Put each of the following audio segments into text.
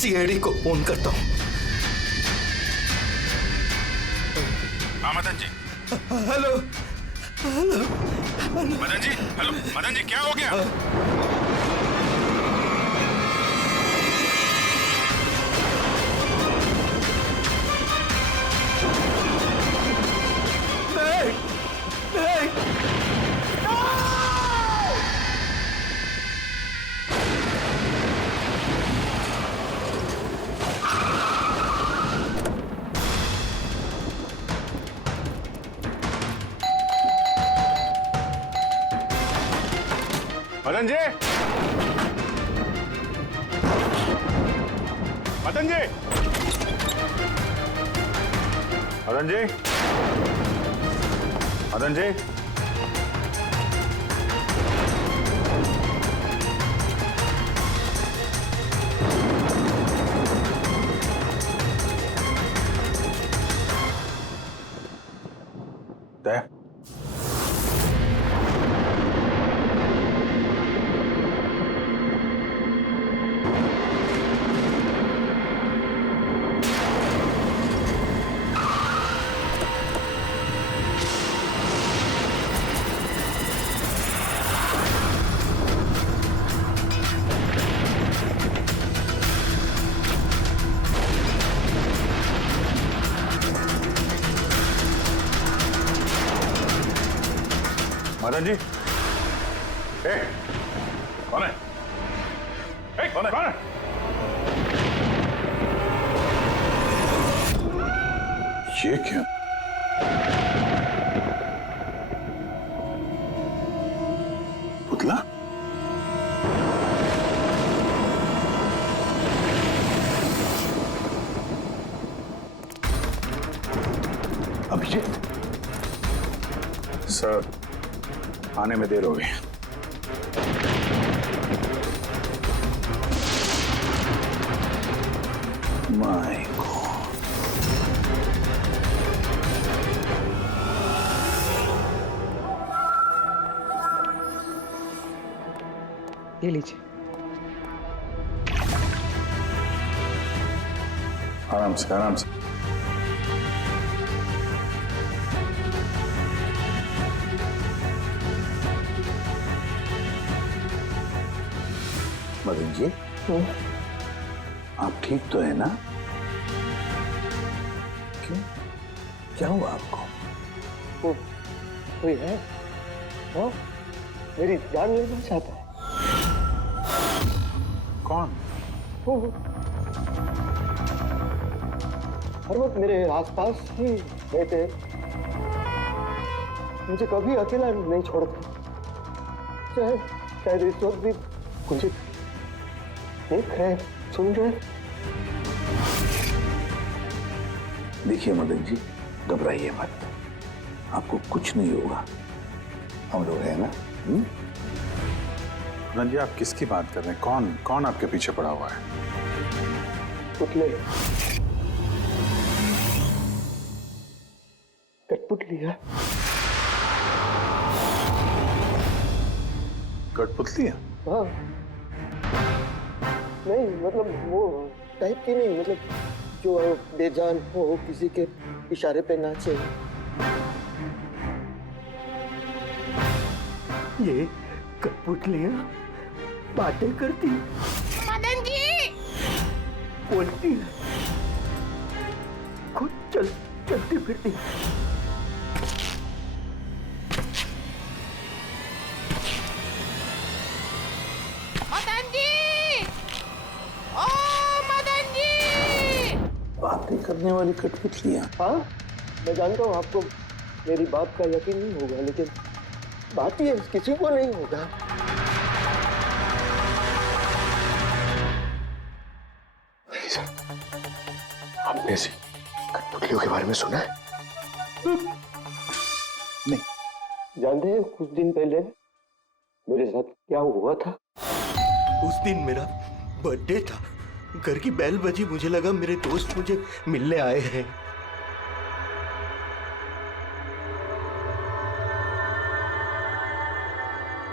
CID को phone करता हूँ। हाँ Madan ji. Hello hello Madan ji, hello Madan ji, क्या हो गया? नहीं नहीं मदन जी, मदन जी, मदन जी, मदन जी, दे मदन जी, कौन है? कौन है? कौन है? ये क्या? पुतला? अभिजीत? सर, आने में देर हो गई। My God. ये लीजिए। आराम से, आराम से। मदन जी, आप ठीक तो है ना? क्यों? क्या हुआ आपको? कोई है? वो मेरी जान लेना चाहता है। कौन? वो हर वक्त मेरे आसपास ही रहते, मुझे कभी अकेला नहीं छोड़ते। शायद इस वक्त भी मुझे देख रहे, सुन रहे। देखिए मदन जी, घबराइए मत, आपको कुछ नहीं होगा, हम लोग हैं ना। मदन जी, आप किसकी बात कर रहे हैं? कौन कौन आपके पीछे पड़ा हुआ है? पुतले, कठपुतली है। कठपुतली है? हाँ, नहीं मतलब वो टाइप की नहीं, मतलब जो बेजान हो, किसी के इशारे पे नाचे। ये कठपुतलियां बातें करती, मदन जी, बोलती है, खुद चलती फिरती। मदन जी, ओ मदन जी। बातें करने वाली कठपुतलियां। हाँ, मैं जानता हूँ आपको मेरी बात का यकीन नहीं होगा, लेकिन बात ये किसी को नहीं होगा। आपने ऐसी कठपुतलियों के बारे में सुना है? नहीं। जानते हैं कुछ दिन पहले मेरे साथ क्या हुआ था? उस दिन मेरा बर्थडे था। घर की बेल बजी, मुझे लगा मेरे दोस्त मुझे मिलने आए हैं।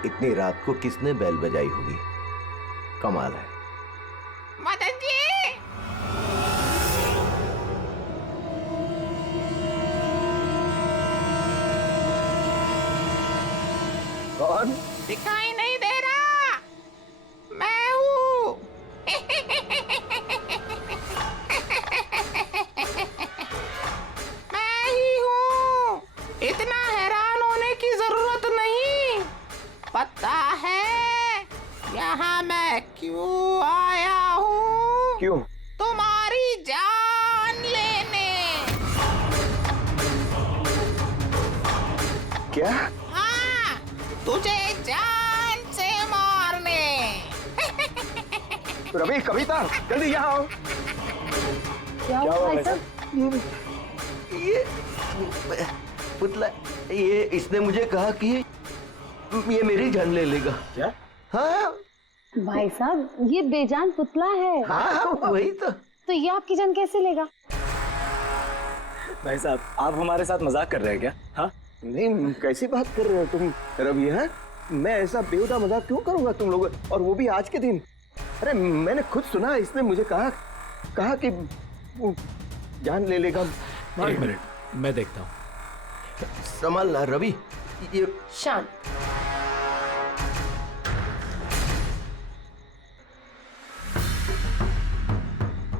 इतनी रात को किसने बेल बजाई होगी? कमाल है। मदन जी, कौन? दिखाई नहीं दे रहा, मैं हूँ। मैं ही हूँ। इतना हैरान होने की जरूरत नहीं। पता है यहाँ मैं क्यों आया हूँ? क्यों? तुम्हारी जान लेने। क्या? हाँ, तुझे जान से मारने। रवि, कविता, जल्दी यहाँ आओ। क्या हुआ हुआ भाई साहब? ये पुतला, ये इसने मुझे कहा कि ये मेरी जान ले लेगा। क्या? हाँ भाई साहब, ये बेजान पुतला है। हाँ, वही तो ये आपकी जान कैसे लेगा? भाई साहब, आप हमारे साथ मजाक कर रहे हैं क्या? हाँ, नहीं, कैसी बात कर रहे हो तुम रवि? है मैं ऐसा बेहुदा मजाक क्यों करूंगा तुम लोग, और वो भी आज के दिन? अरे मैंने खुद सुना, इसने मुझे कहा कि वो जान ले लेगा। एक मिनट, मैं देखता हूँ। संभालना रवि। ये शांत।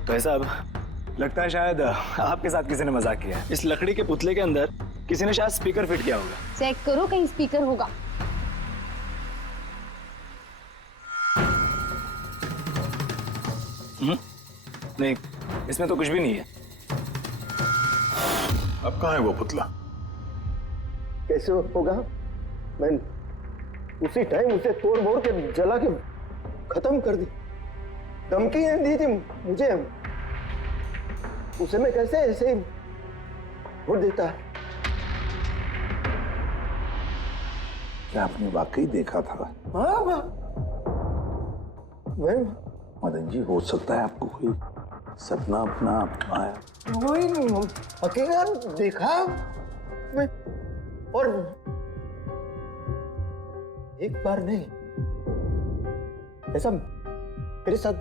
तो भाई साहब, लगता है शायद आपके साथ किसी ने मजाक किया है। इस लकड़ी के पुतले के अंदर किसी ने शायद स्पीकर फिट किया होगा। चेक करो, कहीं स्पीकर होगा। नहीं, इसमें तो कुछ भी नहीं है। अब कहाँ है वो पुतला? कैसे होगा? मैं उसी टाइम उसे तोड़ मोड़ के जला के खत्म कर दी। धमकी दी थी मुझे, उसे मैं कैसे ऐसे ही छोड़ देता? क्या आपने वाकई देखा था? हाँ, मैं मदन जी, हो सकता है आपको कोई सपना अपना आया। वही अकेला देखा मैं, और एक बार नहीं, ऐसा मेरे साथ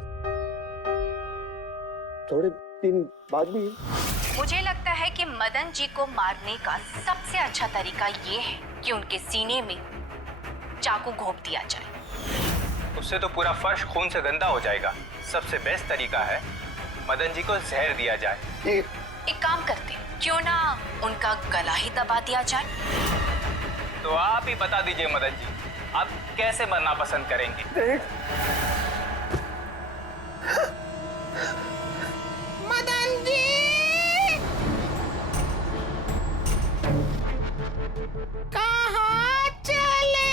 थोड़े दिन बाद भी। मुझे लगता है कि मदन जी को मारने का सबसे अच्छा तरीका ये है कि उनके सीने में चाकू घोंप दिया जाए। उससे तो पूरा फर्श खून से गंदा हो जाएगा। सबसे बेस्ट तरीका है मदन जी को जहर दिया जाए। एक काम करते हैं, क्यों ना उनका गला ही दबा दिया जाए? तो आप ही बता दीजिए मदन जी, आप कैसे मरना पसंद करेंगे? मदन जी, कहाँ चले?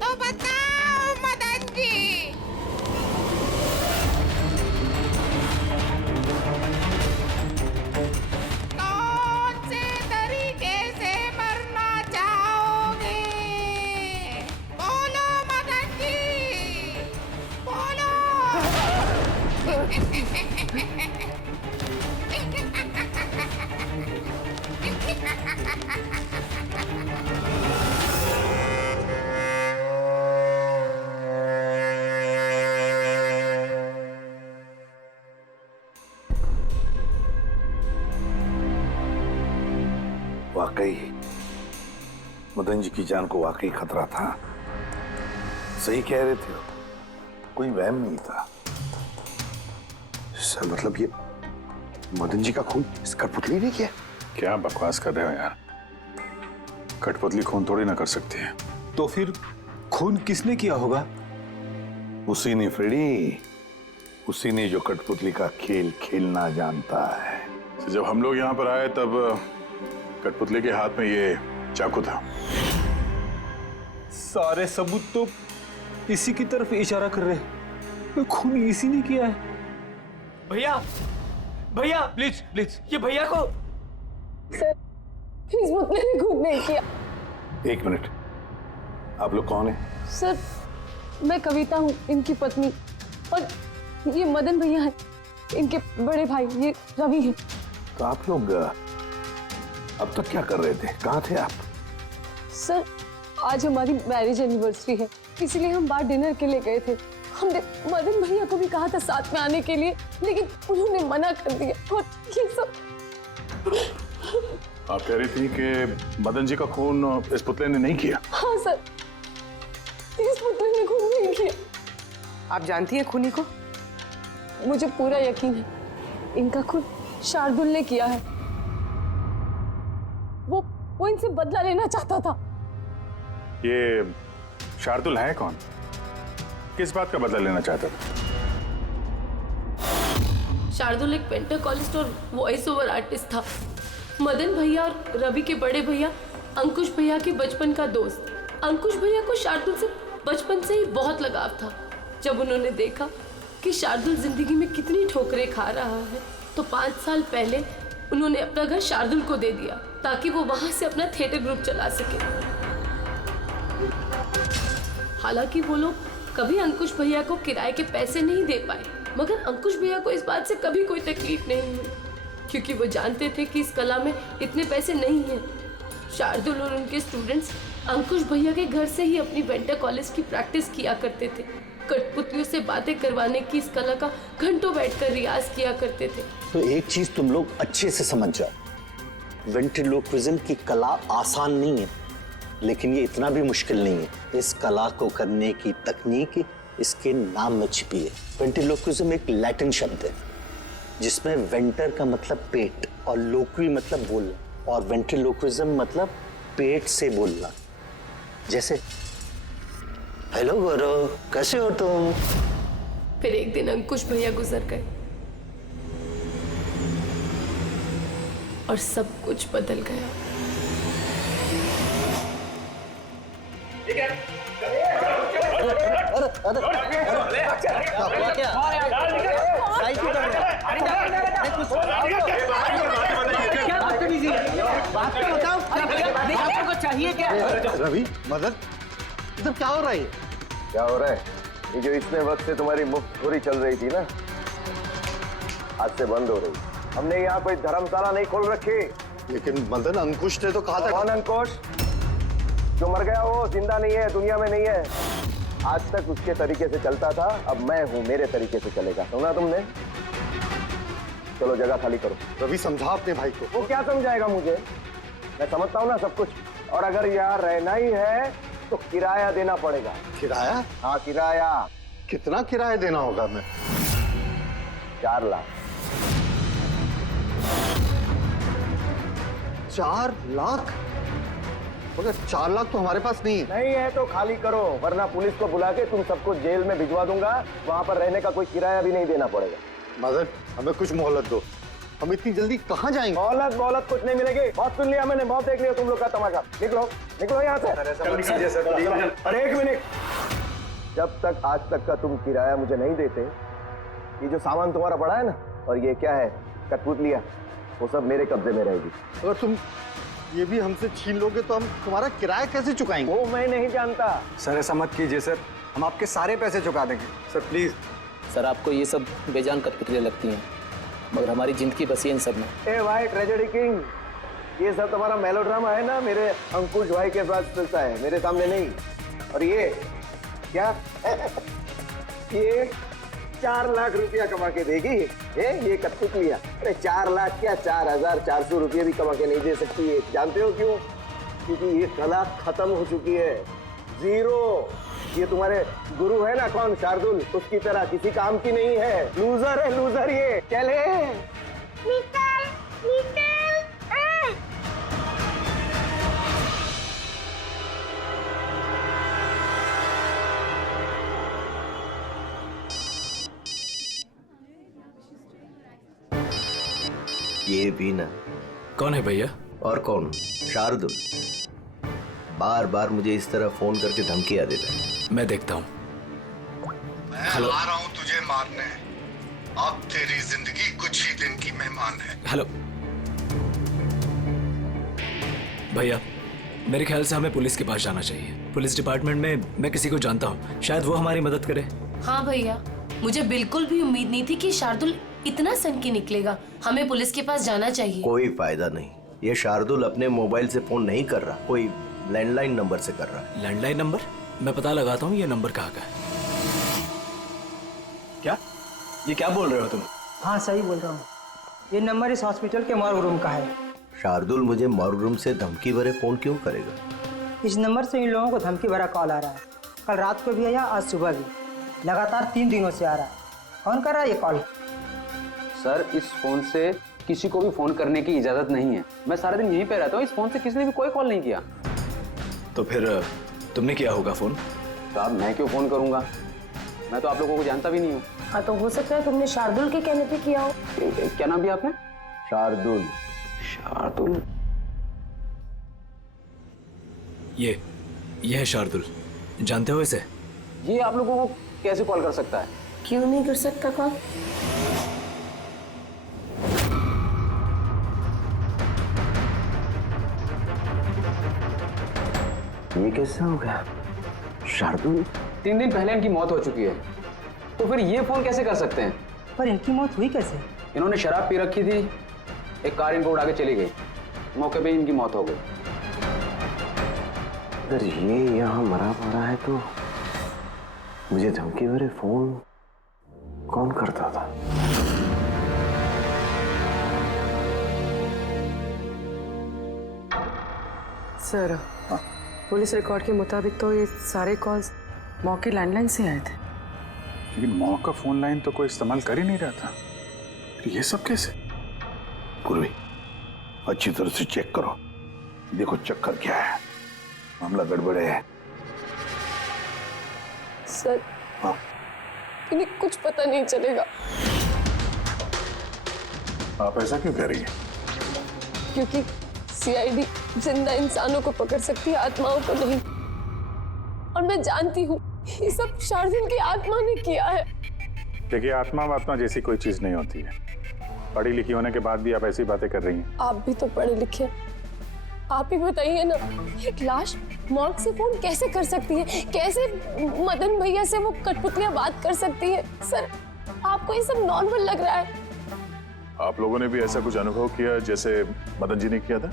तो बताओ मदन जी, कौन से तरीके वाकई मदन जी की जान को वाकई खतरा था। सही कह रहे थे, कोई वहम नहीं था। सर मतलब ये मदन जी का खून इस कठपुतली ने किया? क्या बकवास कर रहे हो यार? कठपुतली खून थोड़ी ना कर सकती है। तो फिर खून किसने किया होगा? उसी ने फ्रेडी, उसी ने जो कठपुतली का खेल खेलना जानता है। तो जब हम लोग यहाँ पर आए तब कठपुतली के हाथ में ये चाकू था। सारे सबूत तो इसी की तरफ इशारा कर रहे हैं। खून इसी ने किया है। भैया भैया प्लीज प्लीज, ये भैया को। सर इस पुतले ने खुद नहीं किया। एक मिनट, आप लोग कौन हैं? सर मैं कविता हूँ, इनकी पत्नी, और ये मदन भैया है, इनके बड़े भाई, ये रवि है। तो आप लोग अब तक क्या कर रहे थे? कहाँ थे आप? सर आज हमारी मैरिज एनिवर्सरी है, इसलिए हम बाहर डिनर के लिए गए थे। हमने मदन भैया को भी कहा था साथ में आने के लिए, लेकिन उन्होंने मना कर दिया। और ये सब आप कह रही थी कि मदन जी का खून इस पुतले ने नहीं किया? हाँ सर, इस पुतले ने खून नहीं किया। आप जानती हैं खूनी को? मुझे पूरा यकीन है इनका खून शार्दुल ने किया है। वो इनसे बदला लेना चाहता था। ये शार्दुल है कौन? किस बात का बदला लेना चाहता था? शार्दुल एक पेंटाकोलिस्ट और वॉइस ओवर आर्टिस्ट था। मदन भैया और रवि के बड़े भैया अंकुश भैया के बचपन का दोस्त। अंकुश भैया को शार्दुल से बचपन से ही बहुत लगाव था। जब उन्होंने देखा कि शार्दुल जिंदगी में कितनी ठोकरें खा रहा है, तो 5 साल पहले उन्होंने अपना घर शार्दुल को दे दिया ताकि वो वहां से अपना थिएटर ग्रुप चला सके। हालांकि वो लोग कभी अंकुश भैया को किराए के पैसे नहीं दे पाए, मगर अंकुश भैया को इस बात से कभी कोई तकलीफ नहीं हुई, क्योंकि वो जानते थे कि इस कला में इतने पैसे नहीं हैं। शार्दुल और उनके स्टूडेंट्स अंकुश भैया के घर से ही अपनी पेंटाकोलिस्ट की प्रैक्टिस किया करते थे। कठपुतलियों से बातें करवाने की इस कला का घंटों बैठकर रियाज किया करते थे। तो एक चीज तुम लोग अच्छे से समझ जाओ, वेंट्रिलोक्विज्म की कला आसान नहीं है, लेकिन ये इतना भी मुश्किल नहीं है। इस कला को करने की तकनीक इसके नाम में छिपी है। वेंट्रिलोक्विज्म एक लैटिन शब्द है जिसमें वेंटर का मतलब पेट और लोक्वी मतलब बोलना, और वेंट्रिलोक्विज्म मतलब पेट से बोलना। जैसे हेलो गौरव, कैसे हो तुम? फिर एक दिन अंकुश भैया गुजर गए और सब कुछ बदल गया। चाहिए क्या? रवि, मदन, इधर क्या हो रहा है? क्या हो रहा है? ये जो इतने वक्त से तुम्हारी मुफ्तखोरी चल रही थी ना, आज से बंद हो रही। हमने यहाँ कोई धर्मशाला नहीं खोल रखी। लेकिन मदन, अंकुश ने तो कहा था। कौन अंकुश? जो मर गया वो जिंदा नहीं है, दुनिया में नहीं है। आज तक उसके तरीके से चलता था, अब मैं हूँ, मेरे तरीके से चलेगा। सुना तुमने? चलो जगह खाली करो। रवि समझा अपने भाई को। वो क्या समझाएगा मुझे? मैं समझता हूँ ना सब कुछ। और अगर यहाँ रहना ही है तो किराया देना पड़ेगा। किराया? हाँ किराया। कितना किराया देना होगा? हमें 4 लाख। 4 लाख? मगर 4 लाख तो हमारे पास नहीं है। नहीं है तो खाली करो, वरना पुलिस को बुला के तुम सबको जेल में भिजवा दूंगा। वहां पर रहने का कोई किराया भी नहीं देना पड़ेगा। मदन, हमें कुछ मोहलत दो। हम इतनी जल्दी कहाँ जाएंगे? मोहलत कुछ नहीं मिलेगी। बहुत सुन लिया मैंने, बहुत देख लिया तुम लोग का तमाशा। निकलो निकलो यहाँ से। अरे एक मिनट, जब तक आज तक का तुम किराया मुझे नहीं देते, ये जो सामान तुम्हारा पड़ा है ना, और ये क्या है, कठपुतलियां, वो सब मेरे कब्जे में रहेगी। अगर तुम ये भी हमसे छीन लोगे तो हम तुम्हारा किराया कैसे चुकाएंगे? वो मैं नहीं जानता। सर ऐसा मत कीजिए सर, हम आपके सारे पैसे चुका देंगे। Sir please. सर आपको ये सब बेजान कठपुतलियां लगती हैं, मगर हमारी जिंदगी बसी है इन सब में। ए भाई ट्रेजेडी किंग, ये सब तुम्हारा मेलोड्रामा है ना, मेरे अंकुश भाई के पास चलता है, मेरे सामने नहीं। और ये क्या? ये 4 लाख रुपया कमा के देगी ये कठपुतलियां। अरे 4 लाख क्या, 4,400 रुपये भी कमा के नहीं दे सकती है। जानते हो क्यों? क्योंकि ये कला खत्म हो चुकी है, जीरो। ये तुम्हारे गुरु है ना, कौन, शार्दुल, उसकी तरह किसी काम की नहीं है। लूजर है, लूजर ये। चले निकल निकल। ये भी ना। कौन है भैया? और कौन, शार्दुल। बार बार मुझे इस तरह फोन करके धमकियां देता है। मैं देखता हूँ। मैं आ रहा हूँ तुझे मारने। अब तेरी जिंदगी कुछ ही दिन की मेहमान है। हेलो भैया, मेरे ख्याल से हमें पुलिस के पास जाना चाहिए। पुलिस डिपार्टमेंट में मैं किसी को जानता हूँ, शायद वो हमारी मदद करे। हाँ भैया, मुझे बिल्कुल भी उम्मीद नहीं थी कि शार्दुल इतना सनकी निकलेगा। हमें पुलिस के पास जाना चाहिए। कोई फायदा नहीं, ये शार्दुल अपने मोबाइल से फोन नहीं कर रहा, कोई लैंडलाइन नंबर से कर रहा है। Landline number? मैं पता लगाता हूँ ये नंबर कहाँ का है। क्या ये क्या बोल रहे हो तुम? हाँ सही बोल रहा हूँ, ये नंबर इस हॉस्पिटल के मॉर्ग रूम का है। शार्दुल मुझे मॉर्ग रूम से धमकी भरे फोन क्यों करेगा? इस नंबर से इन लोगों को धमकी भरा कॉल आ रहा है। कल रात को भी आया, आज सुबह भी, लगातार 3 दिनों से आ रहा है। कौन कर रहा है ये कॉल? सर, इस फोन से किसी को भी फोन करने की इजाजत नहीं है। मैं सारा दिन यहीं पे रहता हूँ, इस फोन से किसी ने भी कोई कॉल नहीं किया। तो फिर तुमने किया होगा फोन? साहब, मैं क्यों फोन करूंगा? मैं तो आप लोगों को जानता भी नहीं हूँ। हाँ, तो हो सकता है तुमने शार्दुल के कहने पे किया हो। क्या नाम दिया आपने? शार्दुल। शार्दुल? ये है शार्दुल, जानते हो इसे? ये आप लोगों को कैसे कॉल कर सकता है? क्यों नहीं कर सकता कॉल? ये कैसे हो गया? शार्दुल, 3 दिन पहले इनकी मौत हो चुकी है, तो फिर ये फोन कैसे कर सकते हैं? पर इनकी मौत हुई कैसे? इन्होंने शराब पी रखी थी, एक कार इनको उड़ा के चली गई, मौके पे इनकी मौत हो गई। अगर ये यहाँ मरा पड़ा है तो मुझे धमकी भरे फोन कौन करता था? सर, पुलिस रिकॉर्ड के मुताबिक तो ये सारे कॉल्स मौके लैंडलाइन से आए थे। लेकिन मौका फोन लाइन तो कोई इस्तेमाल कर ही नहीं रहा था। ये सब कैसे? पूर्वी, अच्छी तरह से चेक करो, देखो चक्कर क्या है, मामला गड़बड़ है। सर, हाँ? इन्हें कुछ पता नहीं चलेगा। आप ऐसा क्यों कह रही हैं? क्योंकि सीआईडी जिंदा इंसानों को पकड़ सकती है, आत्माओं को नहीं। और मैं जानती हूँ ये सब शार्दुल की आत्मा ने किया है। देखिए, आत्मा जैसी कोई चीज नहीं होती है। पढ़ी लिखी होने के बाद भी आप ऐसी बातें कर रही हैं। आप भी तो पढ़े लिखे, आप ही बताइए ना, एक लाश मॉर्ग से फोन कैसे कर सकती है? कैसे मदन भैया से वो कठपुतलियां बात कर सकती है? सर, आपको ये सब नॉर्मल लग रहा है? आप लोगों ने भी ऐसा कुछ अनुभव किया जैसे मदन जी ने किया था?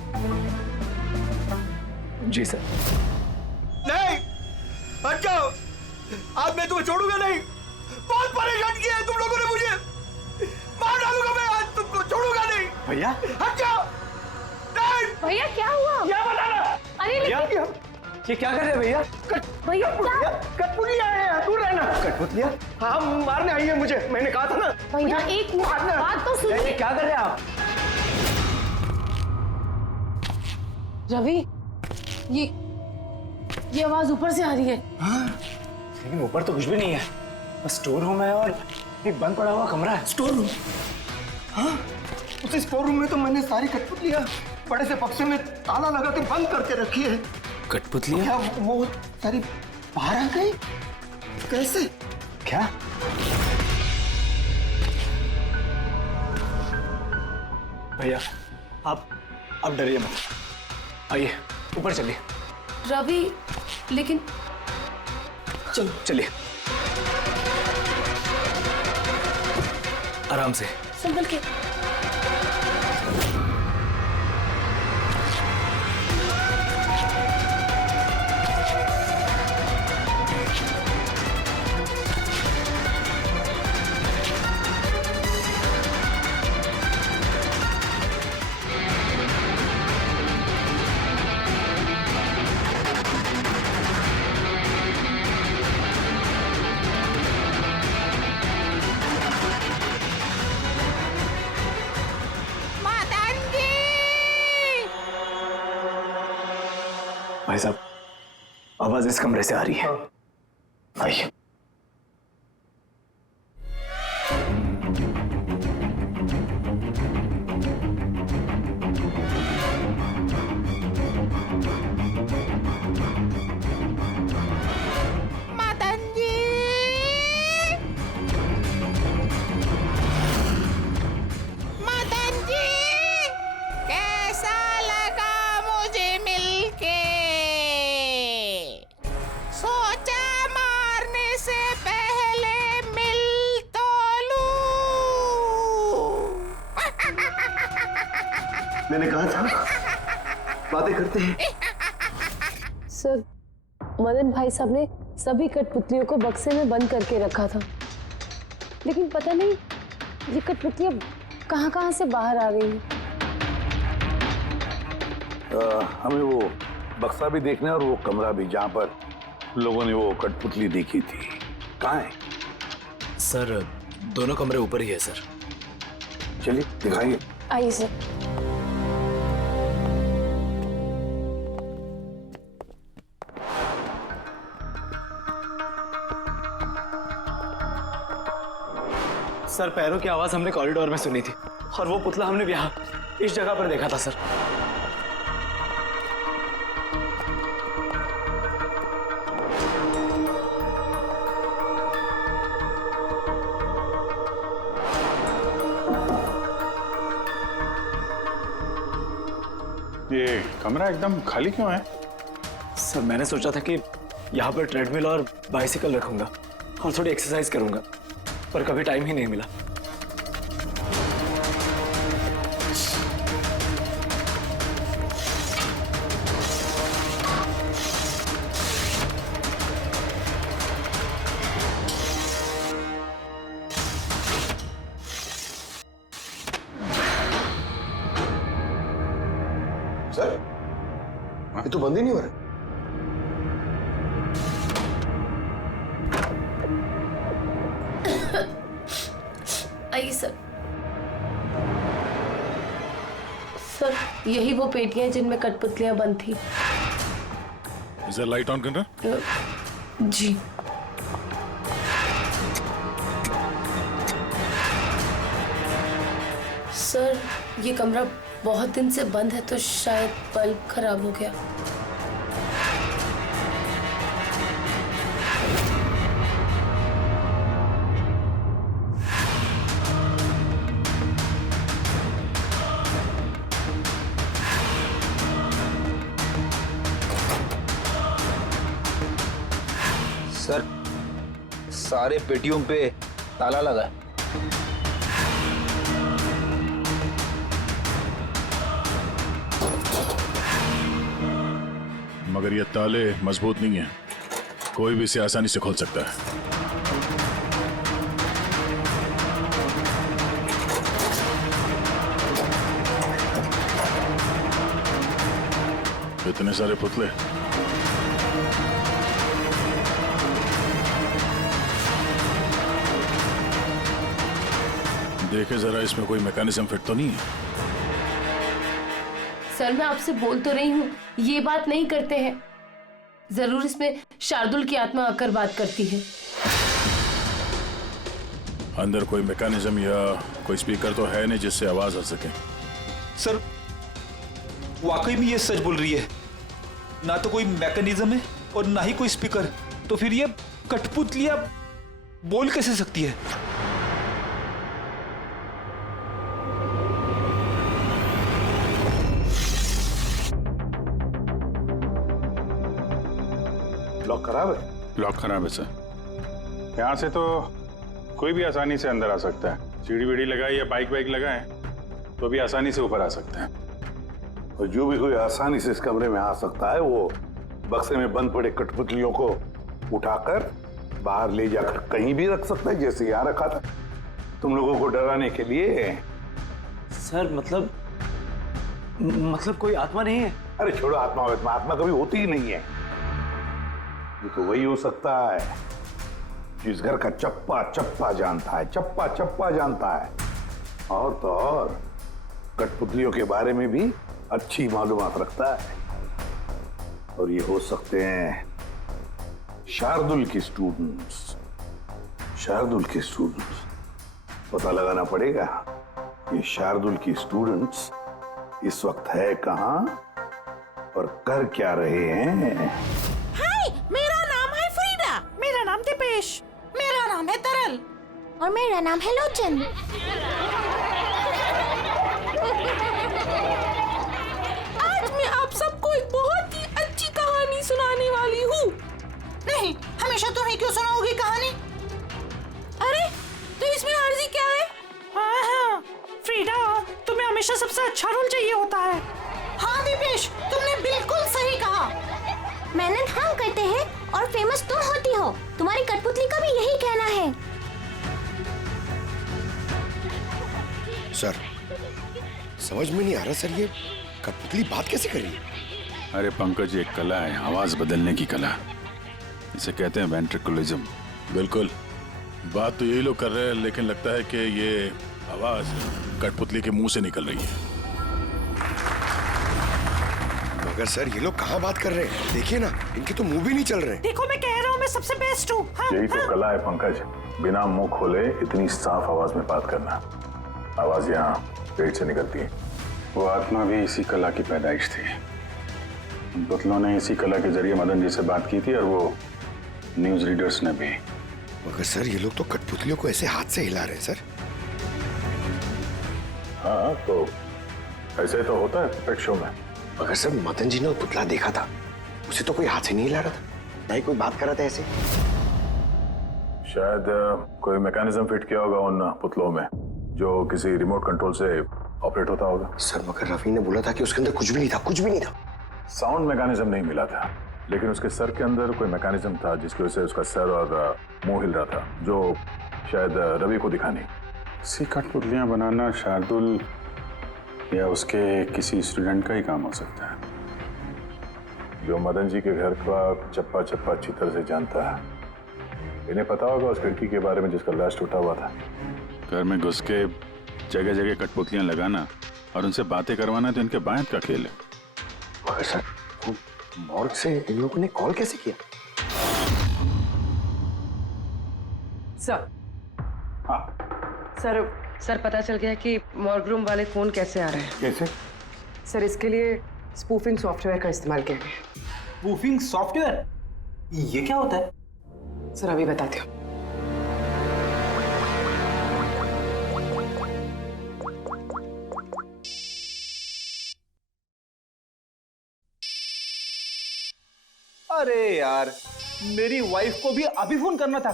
जी सर। नहीं, हट जाओ, आज मैं तुम्हें छोड़ूंगा नहीं। बहुत परेशान किया है तुम लोगों ने मुझे, मार डालूंगा मैं, आज तुमको छोड़ूगा नहीं। भैया, हट जाओ। नहीं भैया, क्या हुआ? क्या बताना? अरे लेकिन ये क्या कर रहे हैं भैया? भैया, कठपुतलियां हैं, दूर रहना। कठपुतलियां? हाँ, मारने आई है मुझे, मैंने कहा था ना। भैया, एक बात तो सुनिए। क्या कर रहे हैं आप? रवि, ये आवाज ऊपर से आ रही है। हाँ, लेकिन ऊपर तो कुछ भी नहीं है, बस स्टोर रूम है और एक बंद पड़ा हुआ कमरा है। Store room? हाँ, उस स्टोर रूम में तो मैंने सारी कठपुतलियां बड़े से बक्से में ताला लगा के बंद करके रखी है। कठपुतलियां? क्या वो सारी बाहर आ गई? कैसे? क्या? भैया, आप डरिए मत, आइए ऊपर चलिए। रवि, लेकिन चलिए आराम से, संभल के। भाई साहब, आवाज इस कमरे से आ रही है। आइए। मदन जी, मदन जी, कैसा लगा मुझे मिलके? सोचा मारने से पहले मिल तो लूं। मैंने कहा था बातें करते हैं। सर, मदन भाई साहब ने सभी कठपुतलियों को बक्से में बंद करके रखा था, लेकिन पता नहीं ये कठपुतलियां कहां से बाहर आ रही हैं। हमें वो बक्सा भी देखना है और वो कमरा भी जहाँ पर लोगों ने वो कठपुतली देखी थी। कहाँ है? सर, दोनों कमरे ऊपर ही है सर। चलिए दिखाइए। आइए सर। सर, पैरों की आवाज हमने कॉरिडोर में सुनी थी और वो पुतला हमने यहाँ इस जगह पर देखा था सर। ये कमरा एकदम खाली क्यों है? सर, मैंने सोचा था कि यहाँ पर ट्रेडमिल और बाइसिकल रखूंगा और थोड़ी एक्सरसाइज करूंगा, पर कभी टाइम ही नहीं मिला। सर, ये तो बंद ही नहीं हो रहा। आइए सर। सर, यही वो पेटियां हैं जिनमें कठपुतलियां बंद थी। इधर लाइट ऑन करना। जी। सर, ये कमरा बहुत दिन से बंद है तो शायद बल्ब खराब हो गया। सर, सारे पेटियों पे ताला लगा है। मगर ये ताले मजबूत नहीं है, कोई भी इसे आसानी से खोल सकता है। इतने सारे पुतले, देखे जरा, इसमें कोई मैकेनिज्म फिट तो नहीं है। सर, मैं आपसे बोल तो रही हूँ, ये बात नहीं करते हैं। जरूर इसमें शार्दुल की आत्मा आकर बात करती है। अंदर कोई मैकेनिज्म या कोई स्पीकर तो है नहीं जिससे आवाज आ सके। सर, वाकई में ये सच बोल रही है। ना तो कोई मैकेनिज्म है और ना ही कोई स्पीकर, तो फिर ये कठपुतलियां बोल कैसे सकती है? लॉक खराब है? लॉक खराब है सर। यहाँ से तो कोई भी आसानी से अंदर आ सकता है। सीढ़ी वीढ़ी लगाए या बाइक वाइक लगाए तो भी आसानी से ऊपर आ सकते हैं। और जो भी कोई आसानी से इस कमरे में आ सकता है वो बक्से में बंद पड़े कठपुतलियों को उठाकर बाहर ले जाकर कहीं भी रख सकता है, जैसे यहाँ रखा था तुम लोगों को डराने के लिए। सर, मतलब कोई आत्मा नहीं है? अरे छोड़ो, आत्मा आत्मा कभी होती ही नहीं है। ये तो वही हो सकता है जिस घर का चप्पा चप्पा जानता है, चप्पा चप्पा जानता है। और तो और कठपुतलियों के बारे में भी अच्छी मालूमात रखता है। और ये हो सकते हैं शार्दुल के स्टूडेंट्स। शार्दुल के स्टूडेंट्स पता लगाना पड़ेगा ये शार्दुल के स्टूडेंट्स इस वक्त है कहाँ और कर क्या रहे हैं। हाय, मेरा नाम है फ्रीडा। मेरा नाम दीपेश। मेरा नाम है तरल। और मेरा नाम है लोचन। आज मैं आप सबको एक बहुत ही अच्छी कहानी सुनाने वाली हूँ। नहीं, हमेशा तुम ही क्यों सुनाओगी कहानी? अरे, तो इसमें अर्जी क्या है? हाँ, फ्रीडा, तुम्हें हमेशा सबसे अच्छा रोल चाहिए होता है। हाँ दीपेश, तुमने बिल्कुल सही कहा। मेहनत हम करते हैं और फेमस तुम होती हो। तुम्हारी कठपुतली का भी यही कहना है। सर, समझ में नहीं आ रहा सर, ये कठपुतली बात कैसे कर रही है? अरे पंकज, एक कला है आवाज बदलने की कला। इसे कहते हैं वेंट्रिकुलिज्म। बिल्कुल, बात तो यही लोग कर रहे हैं, लेकिन लगता है कि ये आवाज कठपुतली के मुंह से निकल रही है। मगर सर, ये लोग कहाँ बात कर रहे हैं? देखिए ना, इनके तो मुंह भी नहीं चल रहे। देखो, मैं कह रहा हूँ मैं सबसे बेस्ट हूँ। यही तो कला है पंकज, बिना मुंह खोले इतनी साफ आवाज में बात करना। आवाज यहाँ पेट से निकलती है। वो आत्मा भी इसी कला की पैदाइश थी। उन पुतलों ने इसी कला के जरिए मदन जी से बात की थी और वो न्यूज रीडर्स ने भी। मगर सर, ये लोग तो कठपुतलियों को ऐसे हाथ से हिला रहे हैं सर। हाँ, तो ऐसे तो होता है पेट शो में। मगर सर, मदन जी ने वो पुतला देखा था, उसे तो कोई हाथ से नहीं हिला रहा था, नहीं कोई बात कर रहा था ऐसे। शायद कोई मैकेनिज्म फिट किया होगा उन पुतलों में जो किसी रिमोट कंट्रोल से ऑपरेट होता होगा। सर, मगर रवि ने बोला था कि उसके अंदर कुछ भी नहीं था, कुछ भी नहीं था। साउंड मैकेनिज्म नहीं मिला था, लेकिन उसके सर के अंदर कोई मैकेनिज्म था जिसकी वजह से उसका सर और मुंह हिल रहा था, जो शायद रवि को दिखा नहीं। ऐसी कठपुतलियां बनाना शार्दुल या उसके किसी स्टूडेंट का ही काम हो सकता है, जो मदन जी के घर का चप्पा चप्पा अच्छी तरह से जानता है। इन्हें पता होगा उस लड़की के बारे में जिसका लाश टूटा हुआ था। घर में घुस के जगह जगह कठपुतलियां लगाना और उनसे बातें करवाना तो इनके बायत का खेल है। मगर सर, मॉर्ग से इन लोगों ने कॉल कैसे किया? सर, सर पता चल गया कि मॉर्ग रूम वाले फोन कैसे आ रहे हैं। कैसे? सर, इसके लिए स्पूफिंग सॉफ्टवेयर का इस्तेमाल किया गया। Spoofing software? ये क्या होता है? सर, अभी बताती हूँ। अरे यार, मेरी वाइफ को भी अभी फोन करना था।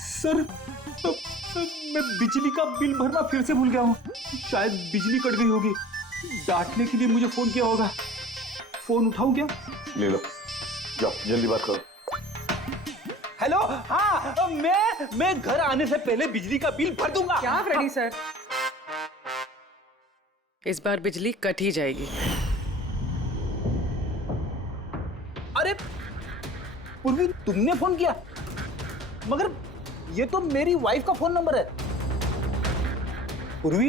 सर, मैं बिजली का बिल भरना फिर से भूल गया हूँ। शायद बिजली कट गई होगी। डांटने के लिए मुझे फोन किया होगा। फोन उठाऊं क्या? ले लो, जाओ जल्दी बात करो। हेलो, हाँ, मैं घर आने से पहले बिजली का बिल भर दूंगा। क्या फ्रेडी सर, इस बार बिजली कट ही जाएगी। अरे पूर्वी, तुमने फोन किया? मगर ये तो मेरी वाइफ का फोन नंबर है। पूर्वी,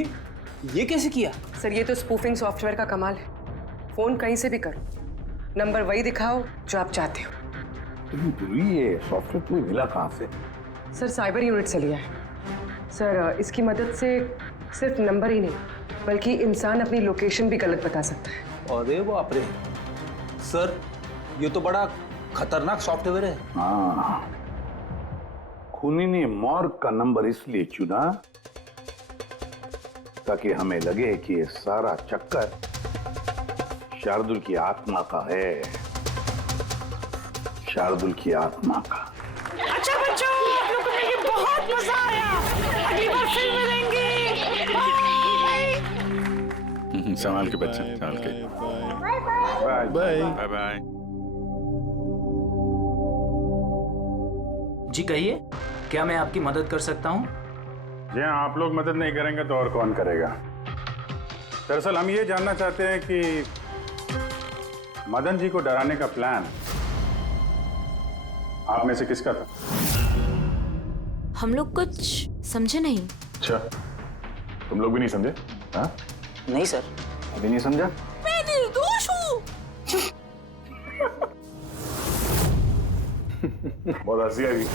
ये कैसे किया? सर, ये तो स्पूफिंग सॉफ्टवेयर का कमाल है। फोन कहीं से भी करो, नंबर वही दिखाओ जो आप चाहते हो। ये सॉफ्टवेयर तुम्हें मिला कहाँ से? सर, साइबर यूनिट से लिया है। सर, इसकी मदद से सिर्फ नंबर ही नहीं, बल्कि इंसान अपनी लोकेशन भी गलत बता सकता है। अरे बाप रे सर, ये तो बड़ा खतरनाक सॉफ्टवेयर है। हाँ, खूनी ने मॉर्ग का नंबर इसलिए चुना ताकि हमें लगे कि ये सारा चक्कर शार्दुल की आत्मा का है। शार्दुल की आत्मा का। अच्छा बच्चों, आप लोगों को मिलके बहुत मजा आया। अगली बार फिर मिलेंगे। बाय। संभाल के बच्चे, संभाल के। Bye bye bye. जी कहिए, क्या मैं आपकी मदद कर सकता हूँ? जी हाँ, आप लोग मदद नहीं करेंगे तो और कौन करेगा। दरअसल हम ये जानना चाहते हैं कि मदन जी को डराने का प्लान आप में से किसका था? हम लोग कुछ समझे नहीं। अच्छा, तुम लोग भी नहीं समझे? हाँ? नहीं सर। अभी नहीं समझा? मैं निर्दोष बहुत हंसी आ रही है।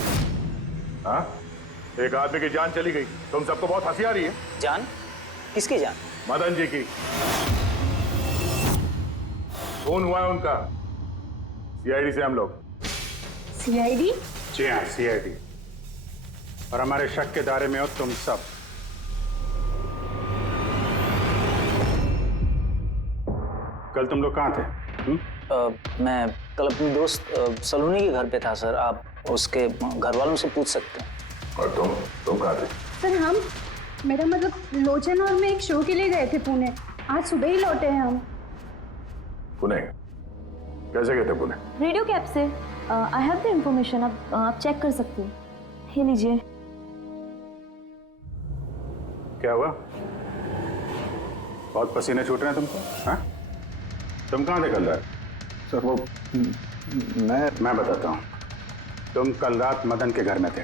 हाँ, एक आदमी की जान चली गई, तुम सबको बहुत हंसी आ रही है। जान? किसकी जान? मदन जी की। खून हुआ है उनका, सीआईडी से हम लोग। सीआईडी? जी हाँ, सीआईडी। और हमारे शक के दायरे में हो तुम सब। कल तुम लोग कहाँ थे? मैं कल अपने दोस्त सलोनी के घर पे था सर। आप उसके घर वालों से पूछ सकते हैं। और तुम कहाँ थे? सर हम, मेरा मतलब लोचन और मैं एक शो के लिए गए थे पुणे। आज सुबह ही लौटे हैं हम। पुणे? कैसे गए थे पुणे? रेडियो कैब से। आई हैव द इंफॉर्मेशन, आप चेक कर सकते हो। ये लीजिए। क्या हुआ? बहुत पसीने छूट रहे हैं तुमको? हाँ? तुम कहाँ थे कल रात? सर वो मैं बताता हूँ। तुम कल रात मदन के घर में थे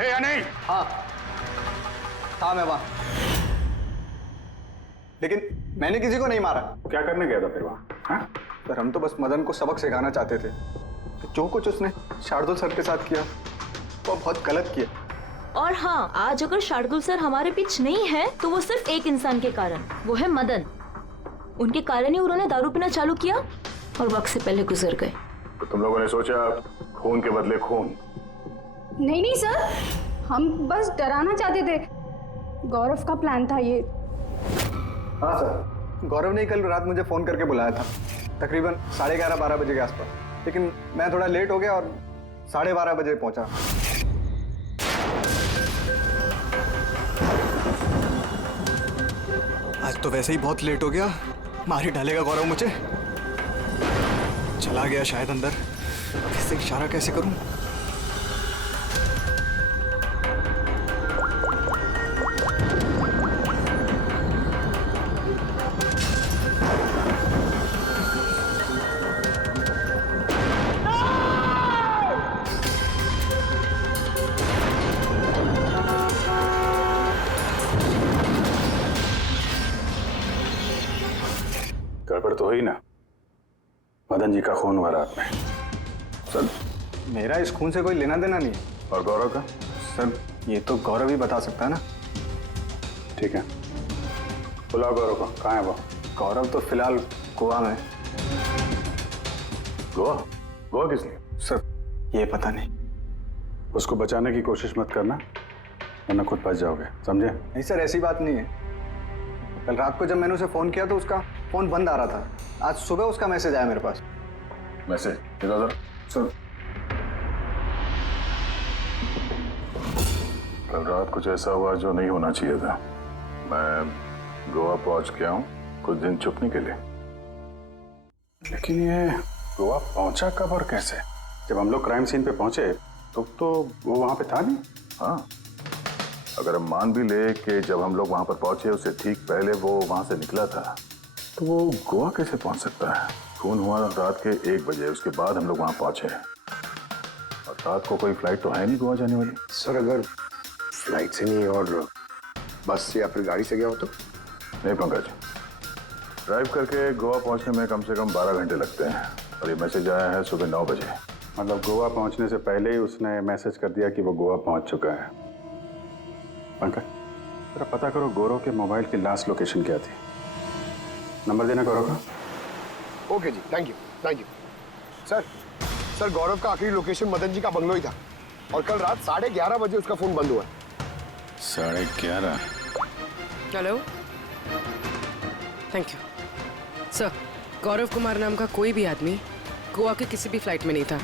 या नहीं? हाँ था मैं वहां, लेकिन मैंने किसी को नहीं मारा। क्या करने गया था फिर वहां? हाँ? सर हम तो बस मदन को सबक सिखाना चाहते थे। जो कुछ उसने शार्दुल सर के साथ किया वो बहुत गलत किया। और हाँ, आज अगर शार्दुल सर हमारे बीच नहीं है तो वो सिर्फ एक इंसान के कारण, वो है मदन। उनके कारण ही उन्होंने दारू पीना चालू किया और वक्त से पहले गुजर गए। तो तुम लोगों ने सोचा खून के बदले खून? नहीं नहीं सर, हम बस डराना चाहते थे। गौरव का प्लान था ये। हाँ सर, गौरव ने कल रात मुझे फोन करके बुलाया था, तकरीबन 11:30-12 बजे के आसपास। लेकिन मैं थोड़ा लेट हो गया और 12:30 बजे पहुंचा। आज तो वैसे ही बहुत लेट हो गया, मार ही डालेगा गौरव मुझे। चला गया शायद अंदर, किससे इशारा कैसे करूं? गड़बड़ तो हुई ना? मदन जी का खून हुआ रात में। सर मेरा इस खून से कोई लेना देना नहीं है। और गौरव का? सर ये तो गौरव ही बता सकता है ना। ठीक है, बुलाओ गौरव को। कहाँ है वो? गौरव तो फिलहाल गोवा में। गोवा? गोवा किस लिए? सर ये पता नहीं। उसको बचाने की कोशिश मत करना, वरना खुद बच जाओगे, समझे? नहीं सर, ऐसी बात नहीं है। कल रात को जब मैंने उसे फोन किया तो उसका फोन बंद आ रहा था। आज सुबह उसका मैसेज आया मेरे पास। मैसेज? इधर सर कल रात कुछ ऐसा हुआ जो नहीं होना चाहिए था। मैं गोवा पहुंच गया हूँ कुछ दिन छुपने के लिए। लेकिन ये गोवा पहुंचा कब और कैसे? जब हम लोग क्राइम सीन पे पहुंचे तो वो वहां पे था नहीं। हाँ, अगर हम मान भी ले कि जब हम लोग वहां पर पहुंचे उससे ठीक पहले वो वहां से निकला था, तो वो गोवा कैसे पहुंच सकता है? खून हुआ रात के 1 बजे, उसके बाद हम लोग वहां पहुंचे और रात को कोई फ्लाइट तो है नहीं गोवा जाने वाली। सर अगर फ्लाइट से नहीं और बस से या फिर गाड़ी से गया हो तो? नहीं पंकज, ड्राइव करके गोवा पहुंचने में कम से कम 12 घंटे लगते हैं और ये मैसेज आया है सुबह 9 बजे। मतलब गोवा पहुंचने से पहले ही उसने मैसेज कर दिया कि वो गोवा पहुंच चुका है। पंकज जरा पता करो गौरव के मोबाइल की लास्ट लोकेशन क्या थी। नंबर देना गौरव का। ओके जी, thank you thank you. Sir Gaurav का आखिरी लोकेशन मदन जी का बंगलो ही था और कल रात 11:30 बजे उसका फोन बंद हुआ। 11:30? Hello, thank you sir. Gaurav Kumar नाम का कोई भी आदमी गोवा के किसी भी फ्लाइट में नहीं था,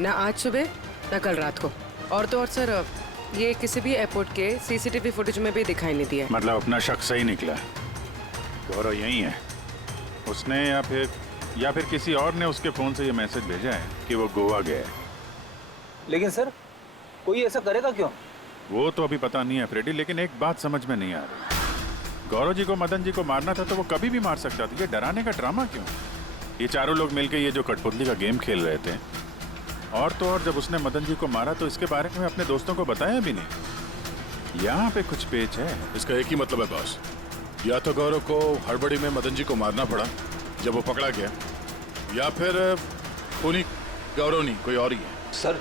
ना आज सुबह ना कल रात को। और तो और सर ये किसी भी एयरपोर्ट के सीसीटीवी फुटेज में भी दिखाई नहीं दिया। मतलब अपना शक सही निकला, गौरव यही है उसने या फिर किसी और ने उसके फोन से ये मैसेज भेजा है कि वो गोवा गया है। लेकिन सर कोई ऐसा करेगा क्यों? वो तो अभी पता नहीं है फ्रेडी, लेकिन एक बात समझ में नहीं आ रही। गौरव जी को मदन जी को मारना था तो वो कभी भी मार सकता था। ये डराने का ड्रामा क्यों? ये चारों लोग मिलकर ये जो कठपुतली का गेम खेल रहे थे। और तो और जब उसने मदन जी को मारा तो इसके बारे में अपने दोस्तों को बताया भी नहीं। यहाँ पे कुछ पेच है। इसका एक ही मतलब है बॉस, या तो गौरव को हड़बड़ी में मदन जी को मारना पड़ा जब वो पकड़ा गया, या फिर गौरव नहीं, कोई और ही है। सर,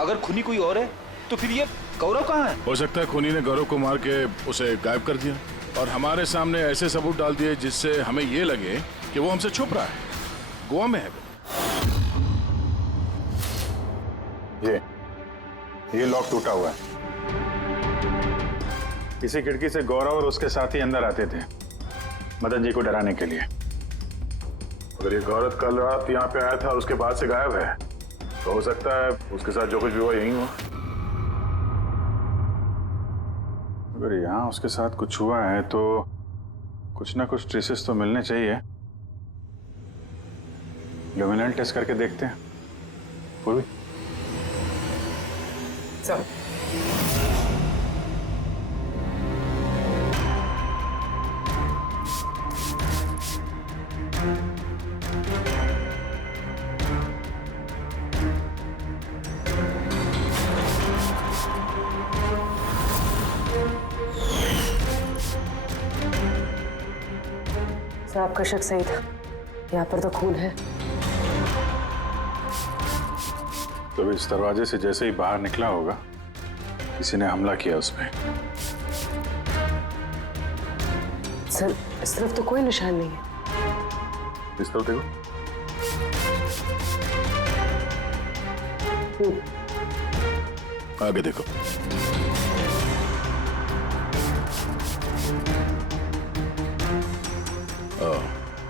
अगर खूनी कोई और है तो फिर ये गौरव कहाँ है? हो सकता है खूनी ने गौरव को मार के उसे गायब कर दिया और हमारे सामने ऐसे सबूत डाल दिए जिससे हमें ये लगे कि वो हमसे छुप रहा है, गोवा में है। ये लॉक टूटा हुआ है। इसी खिड़की से गौरव और उसके साथी अंदर आते थे मदन जी को डराने के लिए। अगर ये गौरव कल रात यहाँ पे आया था और उसके बाद से गायब है तो हो सकता है उसके साथ जो कुछ भी हुआ यही हुआ। अगर यहाँ उसके साथ कुछ हुआ है तो कुछ ना कुछ ट्रेसेस तो मिलने चाहिए। ल्यूमिनेंट टेस्ट करके देखते हैं। पूर्वी सर, आपका शक सही था, यहाँ पर तो खून है। तो इस दरवाजे से जैसे ही बाहर निकला होगा किसी ने हमला किया उसमें। सर, इस तरफ तो कोई निशान नहीं है। इस तरफ देखो। आगे देखो।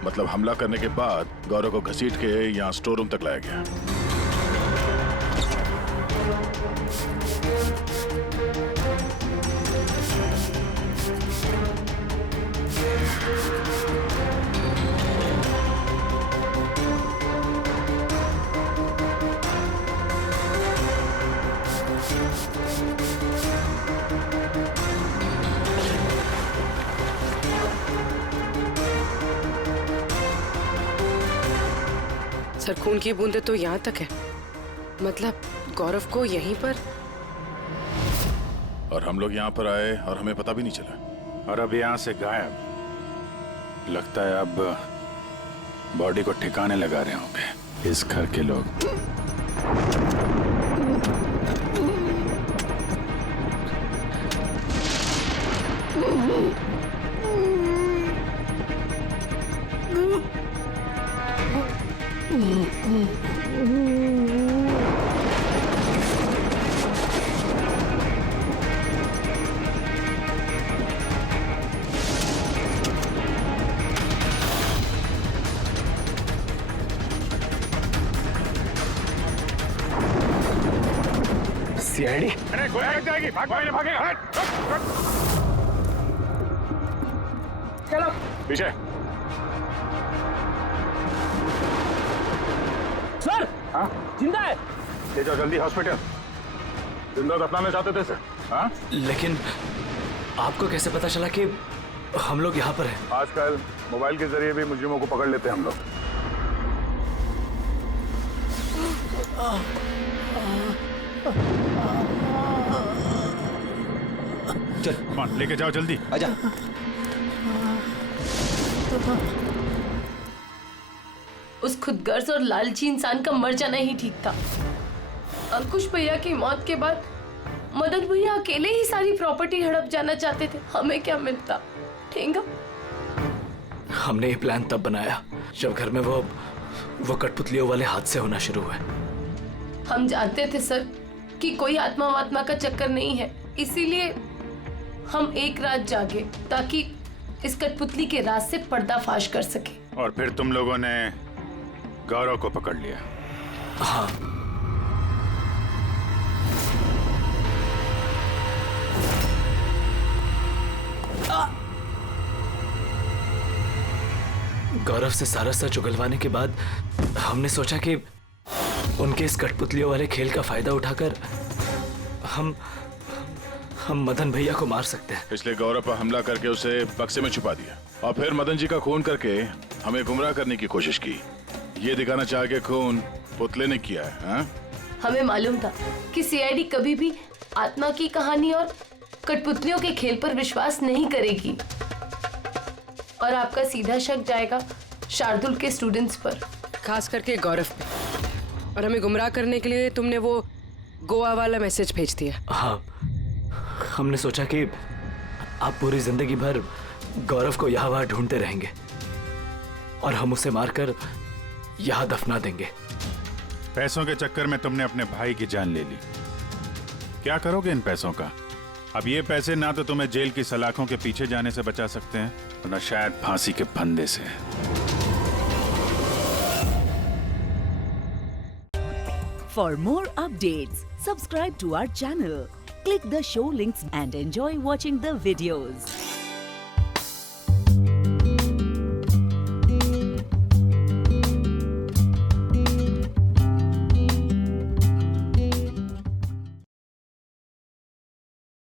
मतलब हमला करने के बाद गौरव को घसीट के यहाँ स्टोर रूम तक लाया गया। सर, खून की बूंदें तो यहाँ तक है, मतलब गौरव को यहीं पर। और हम लोग यहाँ पर आए और हमें पता भी नहीं चला। और अब यहाँ से गायब। लगता है अब बॉडी को ठिकाने लगा रहे होंगे इस घर के लोग। सीआईडी? अरे गोया लग जाएगी, भागेगा। हट। चलो पीछे। सर, हाँ? जिंदा है। ले जाओ जल्दी हॉस्पिटल। जिंदा दफनाना चाहते थे सर। हाँ? लेकिन आपको कैसे पता चला कि हम लोग यहाँ पर हैं? आजकल मोबाइल के जरिए भी मुजरिमों को पकड़ लेते हैं हम लोग। चल मान लेके जाओ जल्दी। आजा। उस खुदगर्ज और लालची इंसान का मर जाना ही ठीक था। अंकुश भैया की मौत के बाद मदन भैया अकेले ही सारी प्रॉपर्टी हड़प जाना चाहते थे। हमें क्या मिलता? ठेंगा। हमने ये प्लान तब बनाया जब घर में वो कठपुतलियों वाले हादसे होना शुरू हुए। हम जानते थे सर कि कोई आत्मा वात्मा का चक्कर नहीं है, इसीलिए हम एक रात जागे ताकि इस कठपुतली के राज से पर्दाफाश कर सके। और फिर तुम लोगों ने गौरव को पकड़ लिया। हाँ। गौरव से सारा सच उगलवाने के बाद हमने सोचा कि उनके इस कठपुतलियों वाले खेल का फायदा उठाकर हम मदन भैया को मार सकते हैं। इसलिए गौरव पर हमला करके उसे बक्से में छुपा दिया और फिर मदन जी का खून करके हमें गुमराह करने की कोशिश की, ये दिखाना चाह के खून पुतले ने किया है। हाँ? हमें मालूम था कि सीआईडी कभी भी आत्मा की कहानी और कठपुतलियों के खेल पर विश्वास नहीं करेगी और आपका सीधा शक जाएगा शार्दुल के स्टूडेंट्स पर, खास करके गौरव पे। और हमें गुमराह करने के लिए तुमने वो गोवा वाला मैसेज भेज दिया। हाँ, हमने सोचा कि आप पूरी जिंदगी भर गौरव को यहाँ वहाँ ढूंढते रहेंगे और हम उसे मारकर यहाँ दफना देंगे। पैसों के चक्कर में तुमने अपने भाई की जान ले ली। क्या करोगे इन पैसों का? अब ये पैसे ना तो तुम्हें जेल की सलाखों के पीछे जाने से बचा सकते हैं और ना शायद फांसी के फंदे से। For more updates, subscribe to our channel, click the show links and enjoy watching the videos.